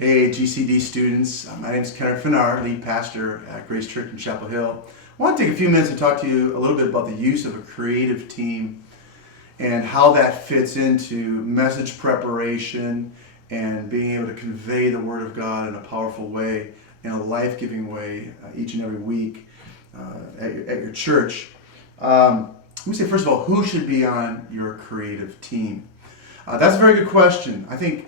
Hey, GCD students. My name is Kenneth Vinar, lead pastor at Grace Church in Chapel Hill. I want to take a few minutes to talk to you a little bit about the use of a creative team and how that fits into message preparation and being able to convey the Word of God in a powerful way, in a life-giving way, each and every week at your church. Let me say, first of all, who should be on your creative team? That's a very good question. I think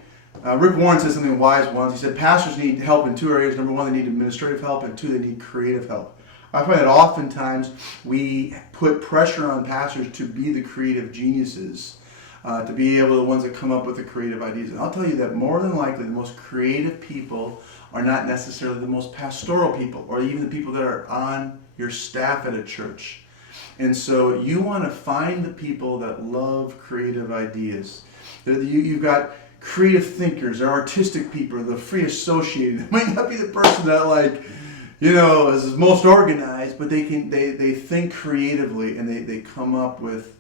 Rick Warren said something wise once. He said pastors need help in two areas. Number one, they need administrative help, and two, they need creative help. I find that oftentimes we put pressure on pastors to be the creative geniuses, to be able to the ones that come up with the creative ideas. And I'll tell you that more than likely the most creative people are not necessarily the most pastoral people, or even the people that are on your staff at a church. And so you want to find the people that love creative ideas. You've got creative thinkers, or artistic people, or the free associated. They might not be the person that is most organized, but they think creatively, and they come up with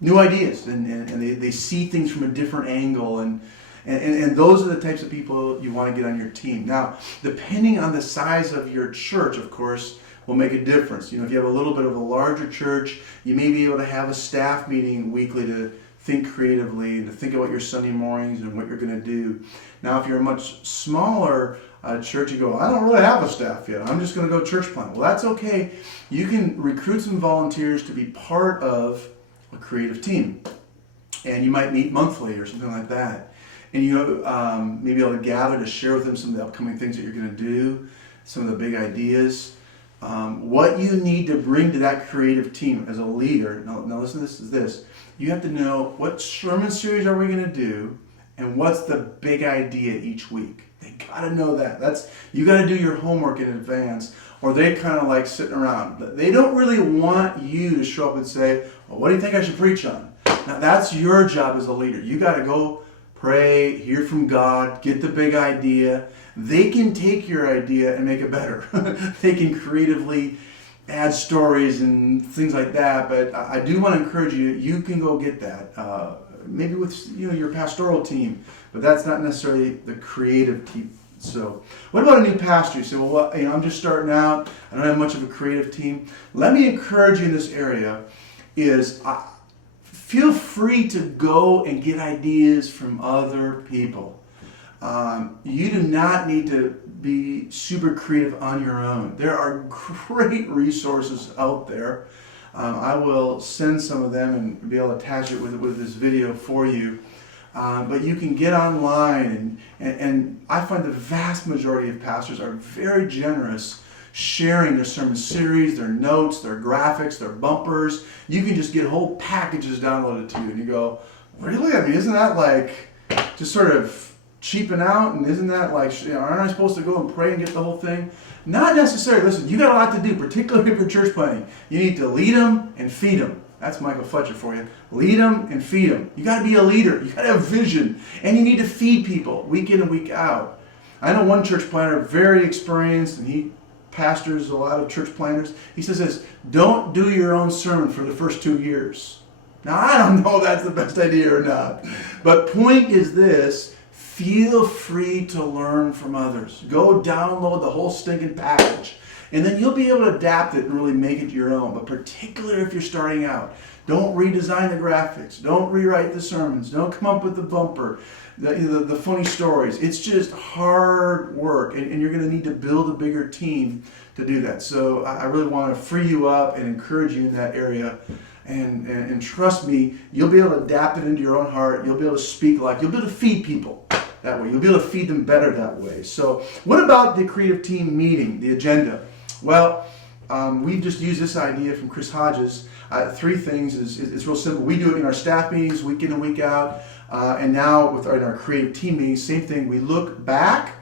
new ideas, and they see things from a different angle, and those are the types of people you want to get on your team. Now, depending on the size of your church, of course, will make a difference. If you have a little bit of a larger church, you may be able to have a staff meeting weekly to think creatively and to think about your Sunday mornings and what you're going to do. Now, if you're a much smaller church, you go, I don't really have a staff yet. I'm just going to go church plant. Well, that's okay. You can recruit some volunteers to be part of a creative team. And you might meet monthly or something like that. And maybe able to gather to share with them some of the upcoming things that you're going to do, some of the big ideas. What you need to bring to that creative team as a leader, now listen to this, you have to know what sermon series are we going to do and what's the big idea each week. They got to know that. You got to do your homework in advance, or they kind of like sitting around. They don't really want you to show up and say, well, what do you think I should preach on? Now that's your job as a leader. You got to go pray, hear from God, get the big idea. They can take your idea and make it better. They can creatively add stories and things like that, but I do want to encourage you, you can go get that. Maybe with your pastoral team, but that's not necessarily the creative team. So what about a new pastor? You say, well, I'm just starting out, I don't have much of a creative team. Let me encourage you in this area is feel free to go and get ideas from other people. You do not need to be super creative on your own. There are great resources out there. I will send some of them and be able to attach it with this video for you. But you can get online, and I find the vast majority of pastors are very generous sharing their sermon series, their notes, their graphics, their bumpers. You can just get whole packages downloaded to you, and you go, really? I mean, isn't that like just sort of cheaping out, and isn't that like, aren't I supposed to go and pray and get the whole thing? Not necessarily. Listen, you got a lot to do, particularly if you're church planting. You need to lead them and feed them. That's Michael Fletcher for you. Lead them and feed them. You got to be a leader. You got to have vision, and you need to feed people week in and week out. I know one church planter, very experienced, and he pastors a lot of church planters. He says this: don't do your own sermon for the first 2 years. Now, I don't know if that's the best idea or not, but point is this: feel free to learn from others. Go download the whole stinking package. And then you'll be able to adapt it and really make it your own. But particularly if you're starting out, don't redesign the graphics. Don't rewrite the sermons. Don't come up with the bumper, the funny stories. It's just hard work. And you're going to need to build a bigger team to do that. So I really want to free you up and encourage you in that area. And trust me, you'll be able to adapt it into your own heart. You'll be able to speak you'll be able to feed people that way. You'll be able to feed them better that way. So what about the creative team meeting, the agenda? Well, we've just used this idea from Chris Hodges. 3 things. It's real simple. We do it in our staff meetings, week in and week out. And now in our creative team meetings, same thing. We look back.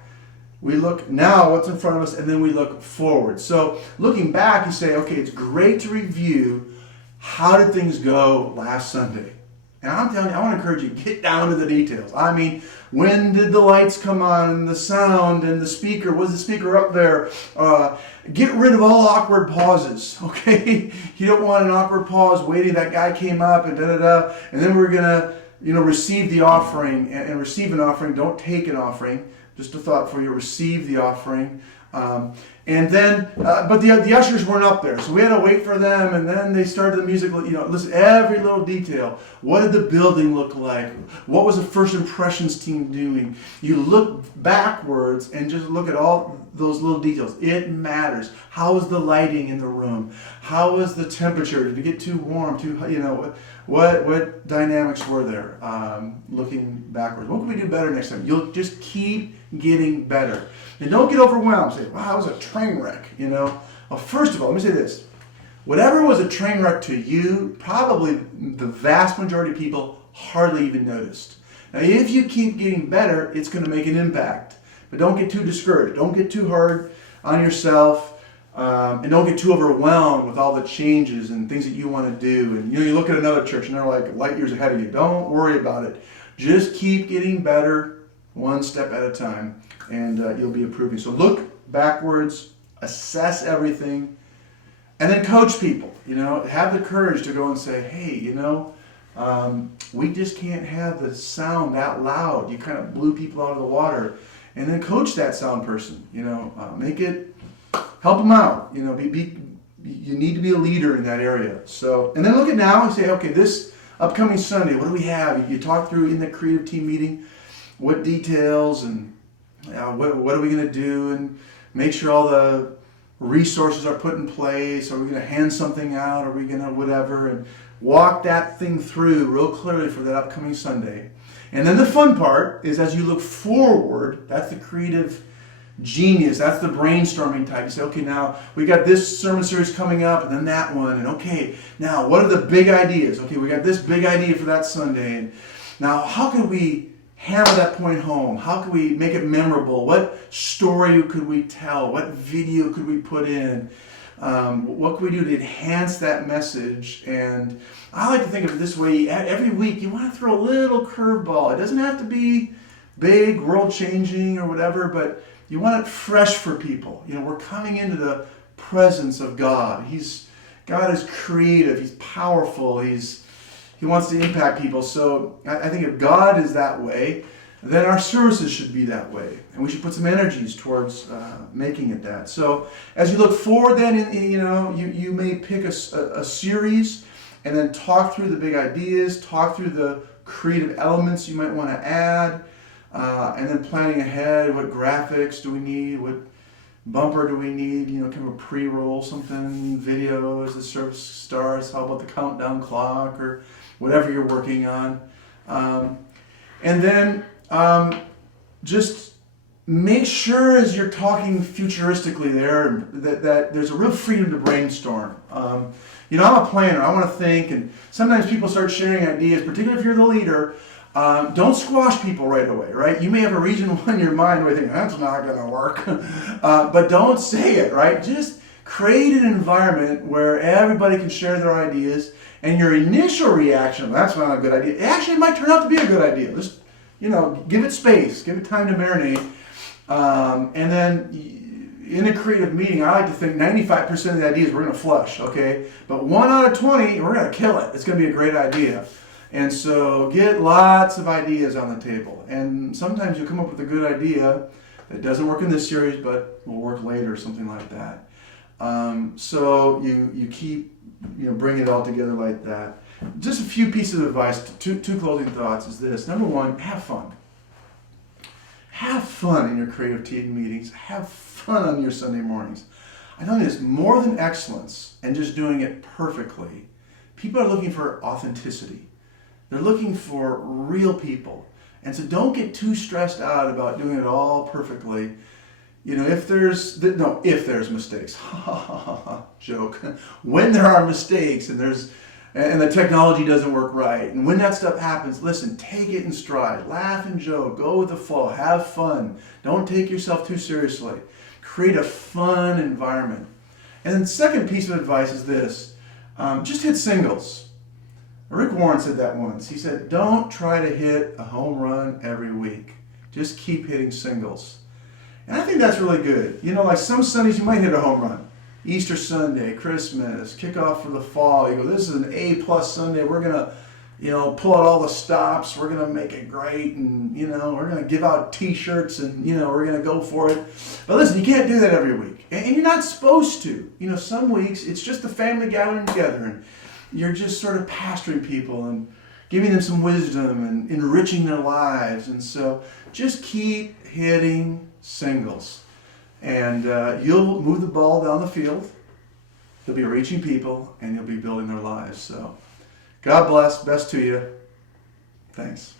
We look now what's in front of us, and then we look forward. So looking back, you say, okay, it's great to review how did things go last Sunday. And I'm telling you, I want to encourage you, get down to the details. I mean, when did the lights come on, and the sound, and the speaker? Was the speaker up there? Get rid of all awkward pauses, okay? You don't want an awkward pause waiting. That guy came up and da-da-da. And then we're going to receive the offering and receive an offering. Don't take an offering. Just a thought for you. Receive the offering. And then, but the ushers weren't up there, so we had to wait for them. And then they started the music. Listen, every little detail. What did the building look like? What was the first impressions team doing? You look backwards and just look at all those little details. It matters. How was the lighting in the room? How was the temperature? Did it get too warm? What dynamics were there? Looking backwards. What can we do better next time? You'll just keep getting better. And don't get overwhelmed. Say, wow, that was a train wreck, Well, first of all, let me say this. Whatever was a train wreck to you, probably the vast majority of people hardly even noticed. Now, if you keep getting better, it's going to make an impact. But don't get too discouraged. Don't get too hard on yourself. And don't get too overwhelmed with all the changes and things that you want to do. And you look at another church and they're like light years ahead of you. Don't worry about it. Just keep getting better one step at a time, and you'll be improving. So look backwards, assess everything, and then coach people. Have the courage to go and say, hey, we just can't have the sound that loud. You kind of blew people out of the water. And then coach that sound person. Make it, help them out. You need to be a leader in that area. So, and then look at now and say, okay, this upcoming Sunday, what do we have? You talk through in the creative team meeting, what details and what are we going to do, and make sure all the resources are put in place. Are we going to hand something out? Are we going to whatever? And walk that thing through real clearly for that upcoming Sunday. And then the fun part is as you look forward, that's the creative genius. That's the brainstorming type. You say, okay, now we got this sermon series coming up and then that one. And okay, now what are the big ideas? Okay, we got this big idea for that Sunday. And now how can we hammer that point home? How can we make it memorable? What story could we tell? What video could we put in? What can we do to enhance that message? And I like to think of it this way. Every week you want to throw a little curveball. It doesn't have to be big, world-changing or whatever, but you want it fresh for people. We're coming into the presence of God. God is creative. He's powerful. He wants to impact people. So I think if God is that way, then our services should be that way. And we should put some energies towards making it that. So as you look forward then, you may pick a series and then talk through the big ideas, talk through the creative elements you might want to add, and then planning ahead, what graphics do we need, what bumper do we need, kind of a pre-roll something, video as the service starts, how about the countdown clock or whatever you're working on. And then just make sure as you're talking futuristically there that there's a real freedom to brainstorm. I'm a planner. I want to think, and sometimes people start sharing ideas, particularly if you're the leader. Don't squash people right away, right? You may have a regional one in your mind where you think, that's not going to work. But don't say it, right? Just create an environment where everybody can share their ideas, and your initial reaction, that's not a good idea. Actually, it might turn out to be a good idea. Just, give it space, give it time to marinate. And then in a creative meeting, I like to think 95% of the ideas we're going to flush, okay? But 1 out of 20, we're going to kill it. It's going to be a great idea. And so get lots of ideas on the table. And sometimes you'll come up with a good idea that doesn't work in this series, but will work later, something like that. So you keep bringing it all together like that. Just a few pieces of advice, two closing thoughts is this. Number one, have fun. Have fun in your creative team meetings. Have fun on your Sunday mornings. I know there's more than excellence and just doing it perfectly. People are looking for authenticity. They're looking for real people. And so don't get too stressed out about doing it all perfectly. If there's mistakes, joke. When there are mistakes and the technology doesn't work right, and when that stuff happens, listen, take it in stride, laugh and joke, go with the flow, have fun. Don't take yourself too seriously. Create a fun environment. And then the second piece of advice is this: just hit singles. Rick Warren said that once. He said, don't try to hit a home run every week. Just keep hitting singles. And I think that's really good. Like some Sundays you might hit a home run. Easter Sunday, Christmas, kickoff for the fall. You go, this is an A+ Sunday. We're going to, pull out all the stops. We're going to make it great, and, we're going to give out T-shirts, and, we're going to go for it. But listen, you can't do that every week, and you're not supposed to. Some weeks it's just the family gathering together, and you're just sort of pastoring people and giving them some wisdom and enriching their lives. And so just keep hitting singles, and you'll move the ball down the field. You'll be reaching people, and you'll be building their lives. So God bless. Best to you. Thanks.